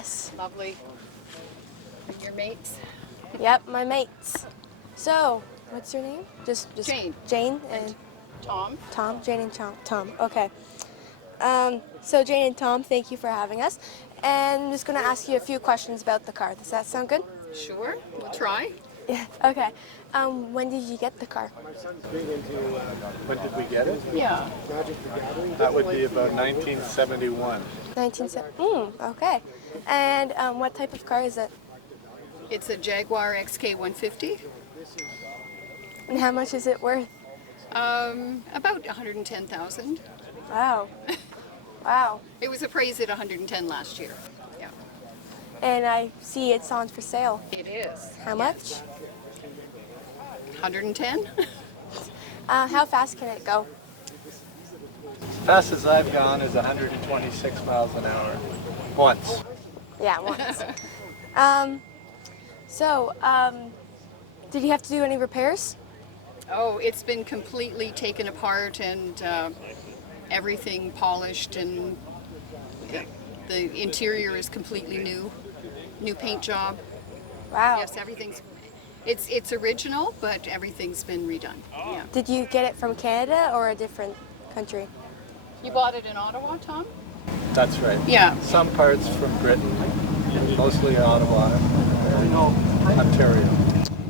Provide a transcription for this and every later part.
Yes. Lovely. And your mates? Yep, my mates. So, what's your name? Just Jane. Jane and Tom. Tom. Jane and Tom. Okay. So Jane and Tom, thank you for having us. And I'm just going to ask you a few questions about the car. Does that sound good? Sure, we'll try. Yeah. Okay. When did you get the car? When did we get it? Yeah. That would be about 1971. 1970. Okay. And what type of car is it? It's a Jaguar XK 150. And how much is it worth? About 110,000. Wow. Wow. It was appraised at 110 last year. Yeah. And I see it's on for sale. It is. How much? 110? How fast can it go? Fastest I've gone is 126 miles an hour. Once. Yeah, once. Did you have to do any repairs? Oh, it's been completely taken apart and everything polished, and the interior is completely new. New paint job. Wow. Yes, everything's, it's original, but everything's been redone. Yeah. Did you get it from Canada or a different country? You bought it in Ottawa, Tom? That's right. Yeah. Some parts from Britain, mostly Ottawa, Ontario.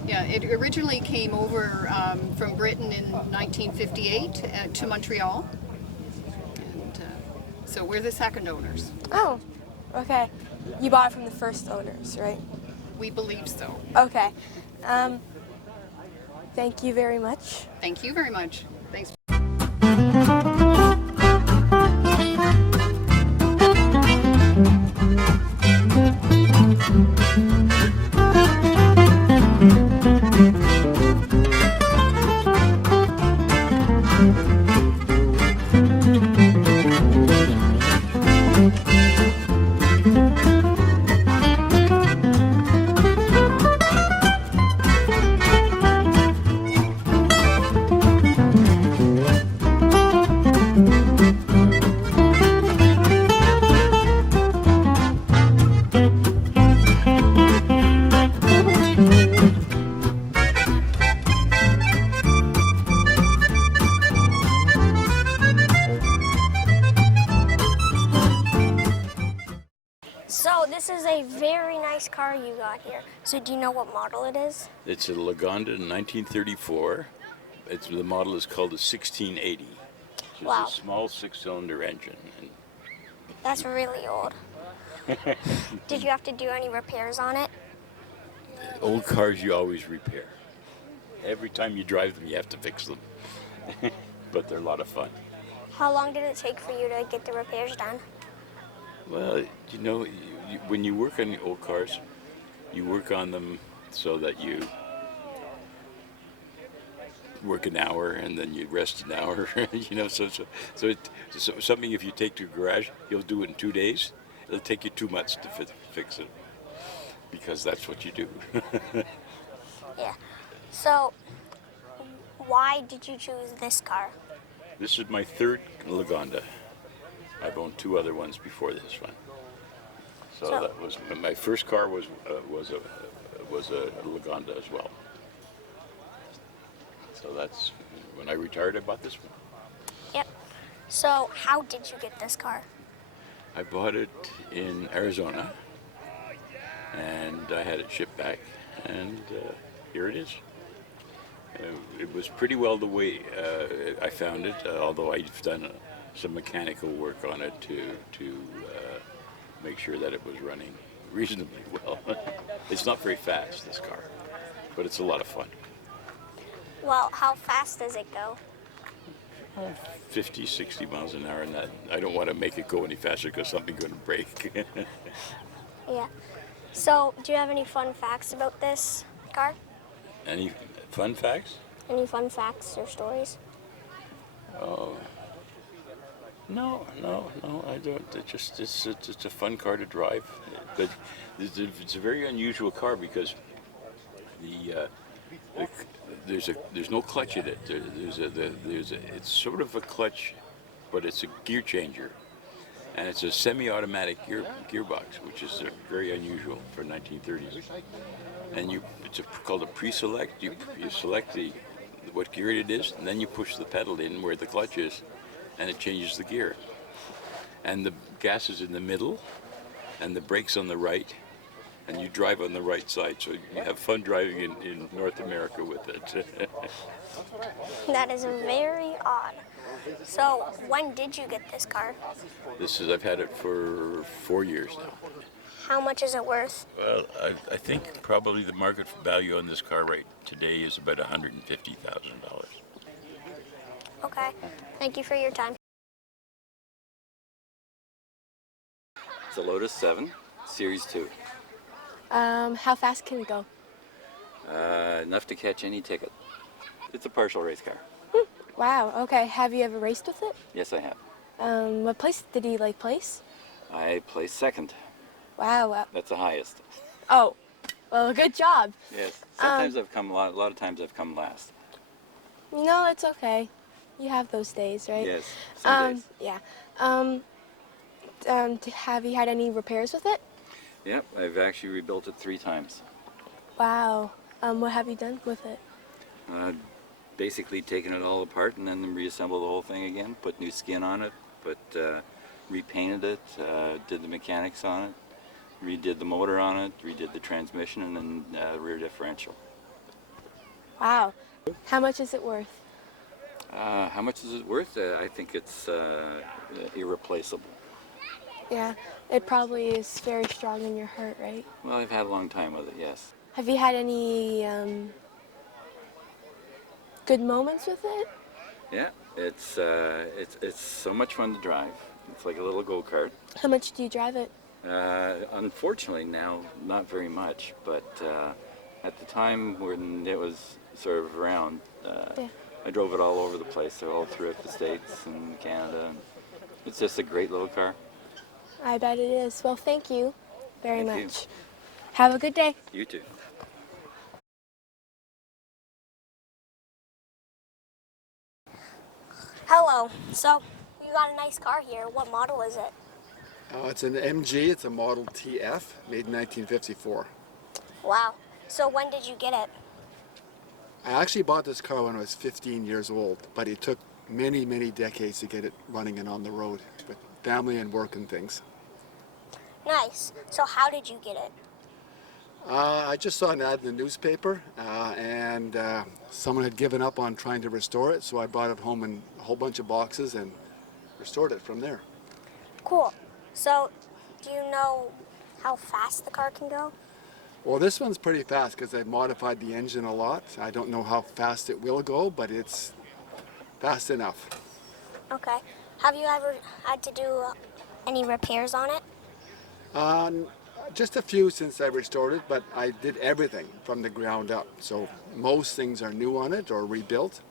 Yeah, it originally came over from Britain in 1958 to Montreal. And so we're the second owners. Oh, okay. You bought it from the first owners, right? We believe so. Okay. Thank you very much. Thank you very much. Thanks. So this is a very nice car you got here. So do you know what model it is? It's a Lagonda in 1934. The model is called a 1680. Which Wow. is a small six-cylinder engine. And That's really old. Did you have to do any repairs on it? old cars you always repair. Every time you drive them, you have to fix them. But they're a lot of fun. How long did it take for you to get the repairs done? Well, you know, when you work on the old cars, you work on them so that you work an hour and then you rest an hour. You know, so something if you take to a garage, you'll do it in 2 days. It'll take you 2 months to fix it because that's what you do. Yeah. So why did you choose this car? This is my third Lagonda. I've owned 2 other ones before this one. So that was my first car was a Lagonda as well. So that's when I retired. I bought this one. Yep. So how did you get this car? I bought it in Arizona, and I had it shipped back, and here it is. It was pretty well the way I found it, although I've done some mechanical work on it to make sure that it was running reasonably well. It's not very fast, this car, but it's a lot of fun. Well, how fast does it go? 50, 60 miles an hour, and that I don't want to make it go any faster because something's going to break. Yeah. So do you have any fun facts about this car? Any fun facts? Any fun facts or stories? Oh, no, I don't. It's a fun car to drive, but it's a very unusual car because there's no clutch in it. It's sort of a clutch, but it's a gear changer, And it's a semi-automatic gearbox, which is very unusual for 1930s. And it's called a pre-select. You select what gear it is, and then you push the pedal in where the clutch is, and it changes the gear. And the gas is in the middle, and the brakes on the right, and you drive on the right side. So you have fun driving in North America with it. That is very odd. So, when did you get this car? I've had it for 4 years now. How much is it worth? Well, I think probably the market value on this car right today is about $150,000. Okay. Thank you for your time. It's a Lotus 7, Series 2. How fast can it go? Enough to catch any ticket. It's a partial race car. Wow, okay. Have you ever raced with it? Yes, I have. What place did he place? I placed second. Wow. That's the highest. Oh, well, good job. Yes. Sometimes I've come a lot of times I've come last. No, it's okay. You have those days, right? Yes. Some days. Yeah. Have you had any repairs with it? Yep. I've actually rebuilt it 3 times. Wow. What have you done with it? Basically taken it all apart and then reassembled the whole thing again. Put new skin on it. Repainted it. Did the mechanics on it. Redid the motor on it. Redid the transmission and then rear differential. Wow. How much is it worth? How much is it worth? I think it's irreplaceable. Yeah, it probably is very strong in your heart, right? Well, I've had a long time with it, yes. Have you had any good moments with it? Yeah, it's so much fun to drive. It's like a little go-kart. How much do you drive it? Unfortunately now, not very much, but at the time when it was sort of around, Yeah. I drove it all over the place, all throughout the States and Canada. It's just a great little car. I bet it is. Well, thank you very Thank you. much. Have a good day. You too. Hello. So, you got a nice car here. What model is it? It's an MG, it's a Model TF, made in 1954. Wow. So, when did you get it? I actually bought this car when I was 15 years old, but it took many, many decades to get it running and on the road with family and work and things. Nice. So, how did you get it? I just saw an ad in the newspaper, and someone had given up on trying to restore it, so I brought it home in a whole bunch of boxes and restored it from there. Cool. So, do you know how fast the car can go? Well, this one's pretty fast because I've modified the engine a lot. I don't know how fast it will go, but it's fast enough. Okay. Have you ever had to do any repairs on it? Just a few since I restored it, but I did everything from the ground up. So most things are new on it or rebuilt.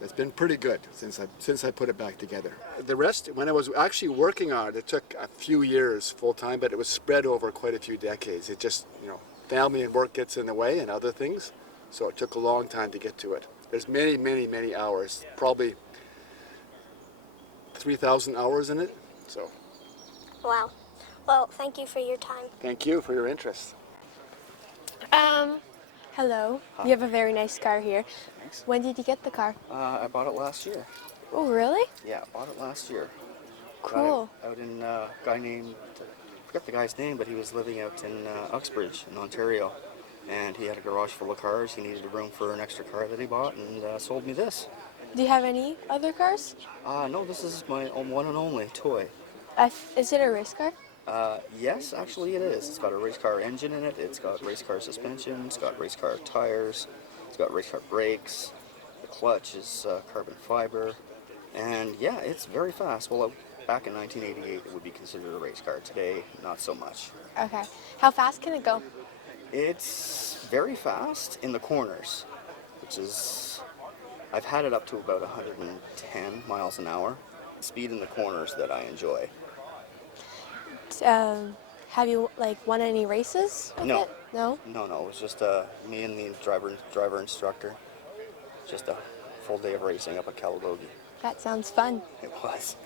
It's been pretty good since I put it back together. The rest, when I was actually working on it, it took a few years full time, but it was spread over quite a few decades. It just, family and work gets in the way and other things, so it took a long time to get to it. There's many, many, many hours, probably 3,000 hours in it. So. Wow. Well, thank you for your time. Thank you for your interest. Hello. You have a very nice car here. Thanks. When did you get the car? I bought it last year. Oh, really? Yeah, bought it last year. Cool. Got it out in a guy named, I forget the guy's name, but he was living out in Uxbridge in Ontario. And he had a garage full of cars. He needed a room for an extra car that he bought and sold me this. Do you have any other cars? No, this is my one and only toy. Is it a race car? Yes, actually it is. It's got a race car engine in it. It's got race car suspension. It's got race car tires. It's got race car brakes. The clutch is carbon fiber. And yeah, it's very fast. Well, back in 1988, it would be considered a race car. Today, not so much. Okay. How fast can it go? It's very fast in the corners, which is, I've had it up to about 110 miles an hour. Speed in the corners that I enjoy. Have you won any races with No. it? No. No, it was just me and the driver instructor. Just a full day of racing up at Calabogie. That sounds fun. It was.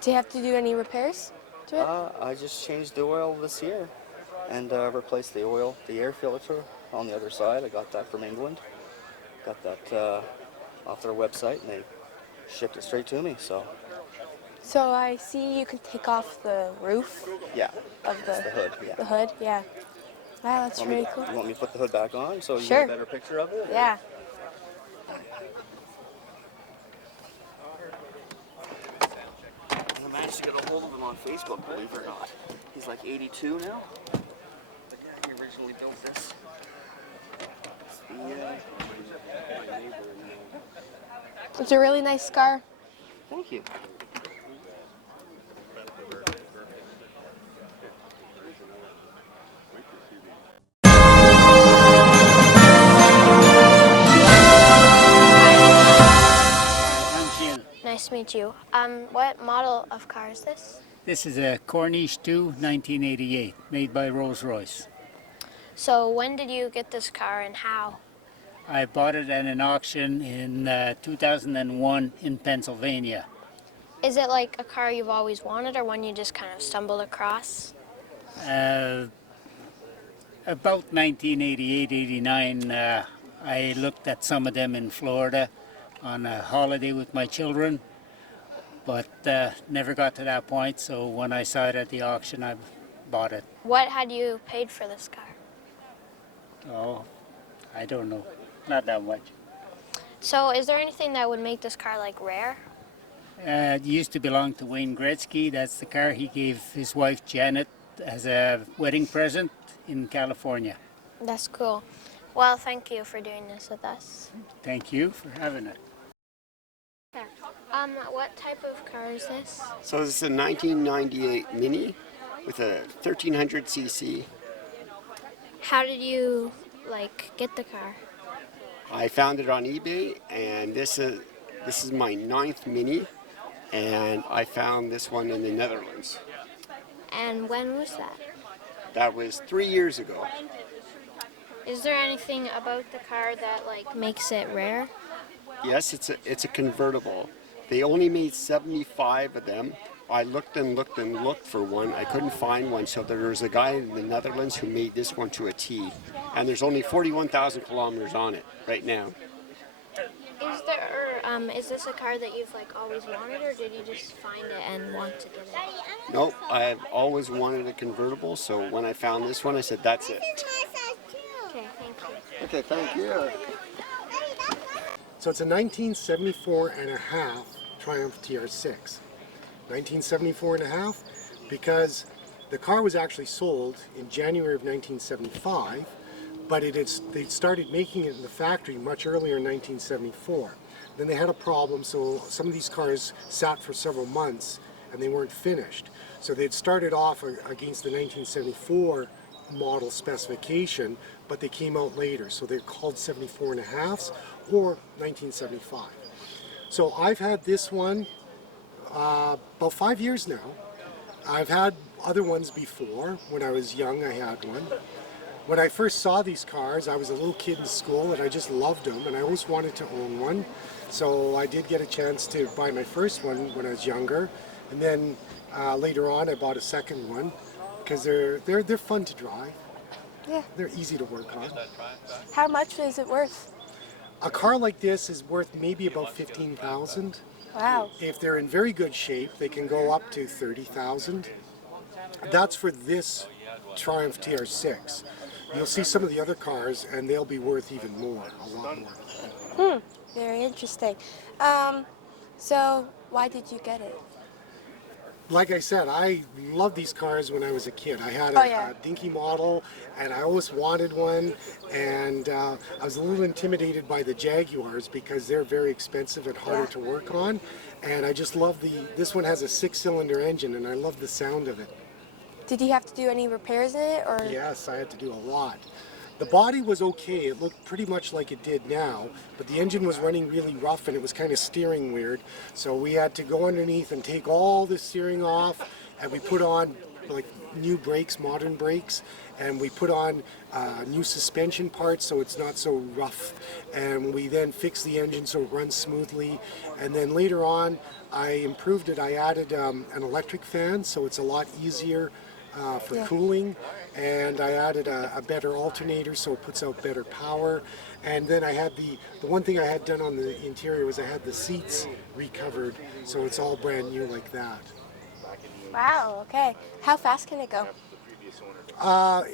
Do you have to do any repairs to it? I just changed the oil this year and replaced the oil, the air filter on the other side. I got that from England. Got that off their website, and they shipped it straight to me. So I see you can take off the roof Yeah, of it's the hood. Yeah. the hood. Yeah. Wow, that's really cool. You want me to put the hood back on so you Sure. get a better picture of it? Yeah. I managed to get a hold of him on Facebook, believe it or not. He's like 82 now. The guy who originally built this. It's the my neighbor. It's a really nice car. Thank you. Nice to meet you. What model of car is this? This is a Corniche 2, 1988, made by Rolls-Royce. So when did you get this car and how? I bought it at an auction in 2001 in Pennsylvania. Is it like a car you've always wanted or one you just kind of stumbled across? About 1988-89, I looked at some of them in Florida on a holiday with my children, but never got to that point, so when I saw it at the auction, I bought it. What had you paid for this car? Oh, I don't know, not that much. So is there anything that would make this car like rare? It used to belong to Wayne Gretzky. That's the car he gave his wife Janet as a wedding present in California. That's cool. Well, thank you for doing this with us. Thank you for having it. What type of car is this? So this is a 1998 Mini with a 1300cc. How did you get the car? I found it on eBay, and this is my 9th Mini, and I found this one in the Netherlands. And when was that? That was 3 years ago. Is there anything about the car that makes it rare? Yes, it's a convertible. They only made 75 of them. I looked and looked and looked for one. I couldn't find one, so there was a guy in the Netherlands who made this one to a T. And there's only 41,000 kilometers on it right now. Is this a car that you've always wanted, or did you just find it and want to get it? Nope, I've always wanted a convertible, so when I found this one, I said, that's it. Okay, thank you. Okay, thank you. So it's a 1974 and a half Triumph TR6. 1974 and a half because the car was actually sold in January of 1975, but they started making it in the factory much earlier in 1974. Then they had a problem, so some of these cars sat for several months and they weren't finished. So they had started off against the 1974 model specification, but they came out later. So they're called 74 and a halves or 1975. So I've had this one about 5 years now. I've had other ones before. When I was young, I had one. When I first saw these cars, I was a little kid in school and I just loved them, and I always wanted to own one. So I did get a chance to buy my first one when I was younger, and then later on I bought a second one because they're fun to drive. Yeah. They're easy to work on. How much is it worth? A car like this is worth maybe about $15,000. Wow. If they're in very good shape, they can go up to $30,000. That's for this Triumph TR6. You'll see some of the other cars and they'll be worth even more, a lot more. Very interesting. So why did you get it? Like I said, I loved these cars when I was a kid. I had a dinky model and I always wanted one, and I was a little intimidated by the Jaguars because they're very expensive and harder to work on, and I just love this one has a 6-cylinder engine and I love the sound of it. Did you have to do any repairs in it, or? Yes, I had to do a lot. The body was okay, it looked pretty much like it did now, but the engine was running really rough and it was kind of steering weird, so we had to go underneath and take all the steering off, and we put on like new brakes, modern brakes, and we put on new suspension parts so it's not so rough, and we then fixed the engine so it runs smoothly, and then later on I improved it. I added an electric fan so it's a lot easier for cooling, and I added a better alternator so it puts out better power, and then I had the one thing I had done on the interior was I had the seats recovered so it's all brand new like that. Wow, okay. How fast can it go?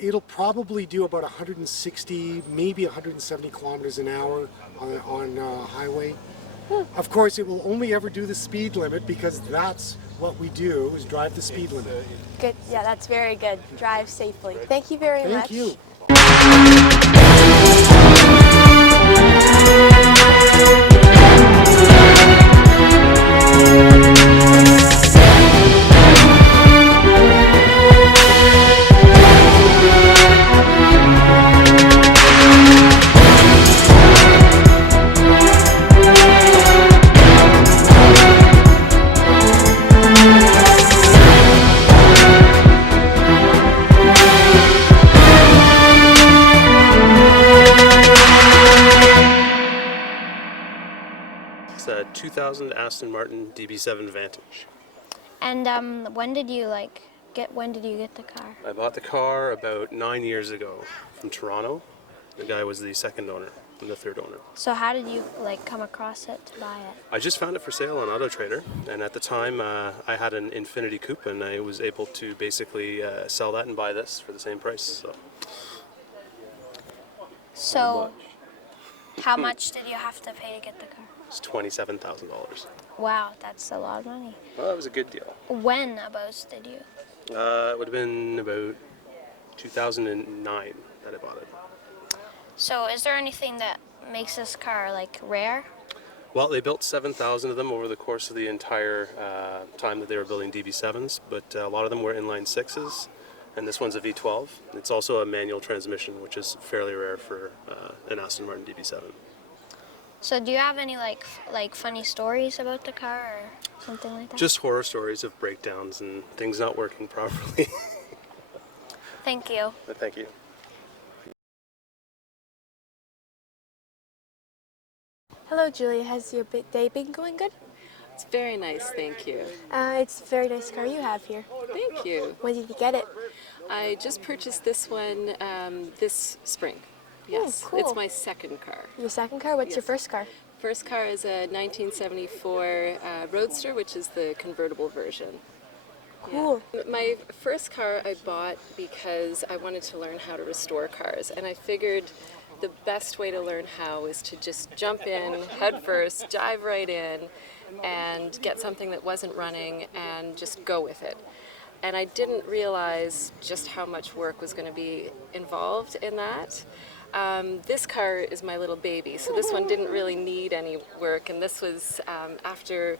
It'll probably do about 160, maybe 170 kilometers an hour on highway. Of course, it will only ever do the speed limit because that's what we do, is drive the speed limit. Good. Yeah, that's very good. Drive safely. Thank you very much. Thank you. It's a 2000 Aston Martin DB7 Vantage. And when did you get the car? I bought the car about 9 years ago from Toronto. The guy was the second owner and the third owner. So how did you come across it to buy it? I just found it for sale on Auto Trader, and at the time I had an Infiniti Coupe, and I was able to basically sell that and buy this for the same price. So how much did you have to pay to get the car? It's $27,000. Wow, that's a lot of money. Well, that was a good deal. When about did you? It would have been about 2009 that I bought it. So is there anything that makes this car rare? Well, they built 7,000 of them over the course of the entire time that they were building DB7s, but a lot of them were inline sixes, and this one's a V12. It's also a manual transmission, which is fairly rare for an Aston Martin DB7. So do you have any funny stories about the car or something like that? Just horror stories of breakdowns and things not working properly. Thank you. Thank you. Hello, Julia. Has your day been going good? It's very nice, thank you. It's a very nice car you have here. Thank you. When did you get it? I just purchased this one this spring. Yes, cool. It's my second car. Your second car? What's your first car? First car is a 1974 Roadster, which is the convertible version. Cool. Yeah. My first car I bought because I wanted to learn how to restore cars, and I figured the best way to learn how is to just jump in head first, dive right in, and get something that wasn't running and just go with it. And I didn't realize just how much work was going to be involved in that. This car is my little baby, so this one didn't really need any work, and this was after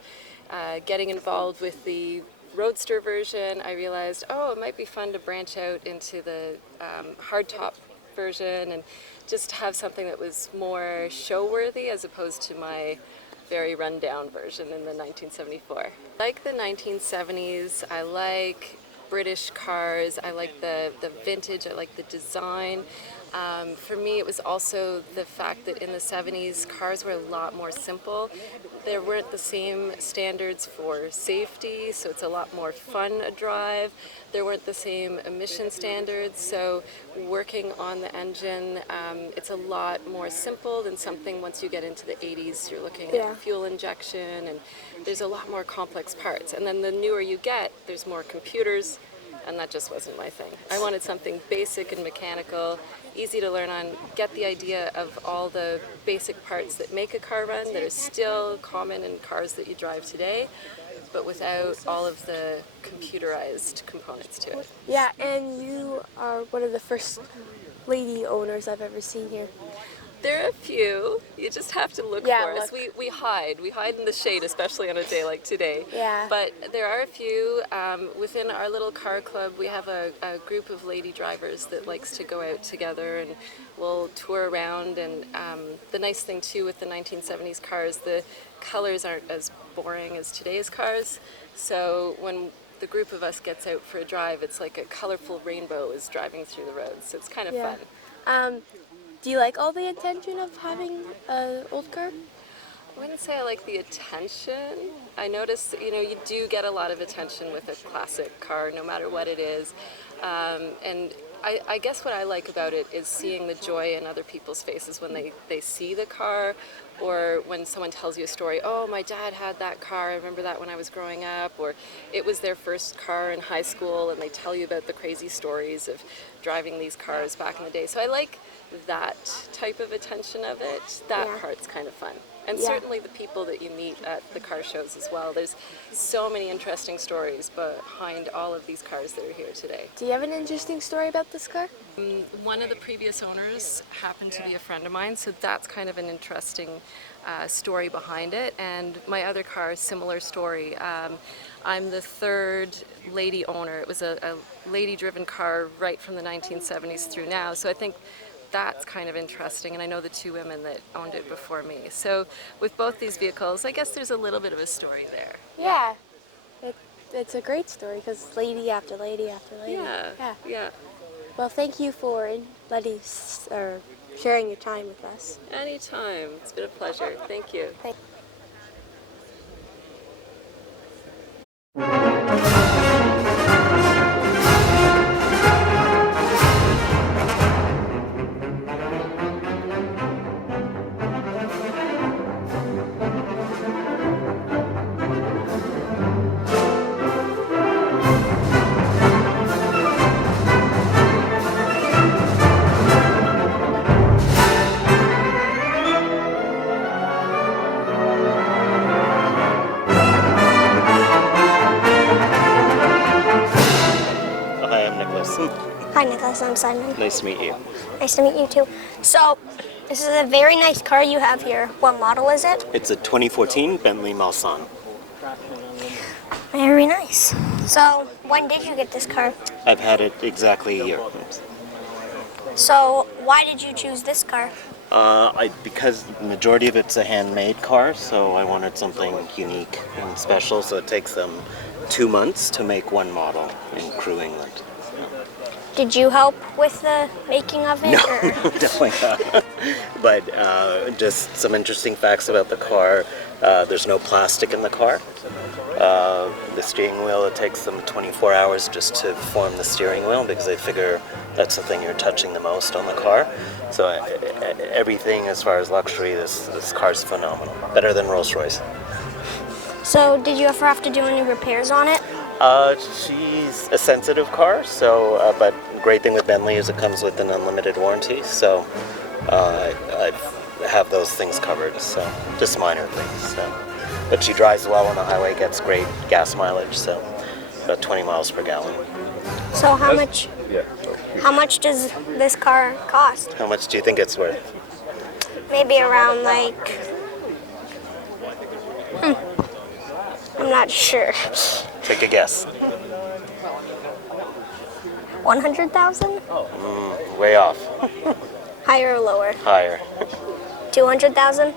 getting involved with the Roadster version, I realized, oh, it might be fun to branch out into the hardtop version and just have something that was more show-worthy as opposed to my very run-down version in the 1974. I like the 1970s, I like British cars, I like the vintage, I like the design. For me, it was also the fact that in the 70s, cars were a lot more simple. There weren't the same standards for safety, so it's a lot more fun a drive. There weren't the same emission standards, so working on the engine, it's a lot more simple than something once you get into the 80s. You're looking at fuel injection, and there's a lot more complex parts. And then the newer you get, there's more computers, and that just wasn't my thing. I wanted something basic and mechanical, easy to learn on, get the idea of all the basic parts that make a car run that are still common in cars that you drive today, but without all of the computerized components to it. Yeah, and you are one of the first lady owners I've ever seen here. There are a few. You just have to look for us. We hide. We hide in the shade, especially on a day like today. Yeah. But there are a few. Within our little car club, we have a group of lady drivers that likes to go out together, and we'll tour around. And the nice thing, too, with the 1970s cars, the colors aren't as boring as today's cars. So when the group of us gets out for a drive, it's like a colorful rainbow is driving through the roads. So it's kind of fun. Do you like all the attention of having an old car? I wouldn't say I like the attention. I notice, you do get a lot of attention with a classic car, no matter what it is. And I guess what I like about it is seeing the joy in other people's faces when they see the car, or when someone tells you a story, oh, my dad had that car, I remember that when I was growing up, or it was their first car in high school, and they tell you about the crazy stories of driving these cars back in the day. So I like that type of attention of it. That part's kind of fun. And certainly the people that you meet at the car shows as well. There's so many interesting stories behind all of these cars that are here today. Do you have an interesting story about this car? One of the previous owners happened to be a friend of mine, so that's kind of an interesting story behind it. And my other car, similar story. I'm the third lady owner. It was a lady-driven car right from the 1970s through now. So I think that's kind of interesting, and I know the two women that owned it before me. So with both these vehicles, I guess there's a little bit of a story there. Yeah. It's a great story because lady after lady after lady. Yeah. Well, thank you for sharing your time with us. Anytime. It's been a pleasure. Thank you. Hi, Nicholas. I'm Simon. Nice to meet you. Nice to meet you, too. So, this is a very nice car you have here. What model is it? It's a 2014 Bentley Malson. Very nice. So, when did you get this car? I've had it exactly a year. So, why did you choose this car? Because the majority of it's a handmade car, so I wanted something unique and special, so it takes them 2 months to make one model in Crewe, England. Did you help with the making of it? No, definitely not. But just some interesting facts about the car. There's no plastic in the car. The steering wheel, it takes them 24 hours just to form the steering wheel because they figure that's the thing you're touching the most on the car. So everything as far as luxury, this car's phenomenal. Better than Rolls-Royce. So did you ever have to do any repairs on it? She's a sensitive car, so but great thing with Bentley is it comes with an unlimited warranty, so I have those things covered, so just minor things. So. But she drives well on the highway, gets great gas mileage, so about 20 miles per gallon. So how much does this car cost? How much do you think it's worth? Maybe around like, I'm not sure. Take a guess. 100,000? Way off. Higher or lower? Higher. 200,000?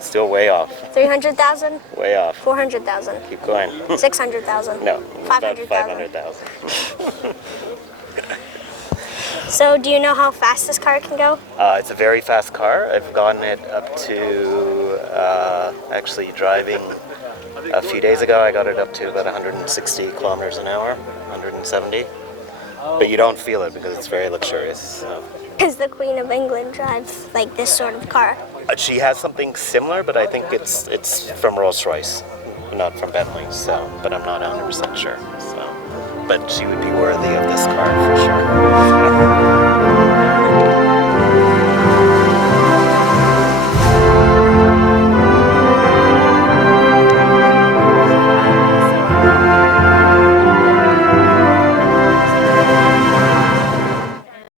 Still way off. 300,000? Way off. 400,000? Keep going. 600,000? No. 500,000? 500,000. So do you know how fast this car can go? It's a very fast car. I've gotten it up to, actually driving a few days ago, I got it up to about 160 kilometers an hour, 170. But you don't feel it because it's very luxurious. So. Does the Queen of England drive like this sort of car? She has something similar, but I think it's from Rolls-Royce, not from Bentley. So, but I'm not 100% sure. So, but she would be worthy of this car for sure.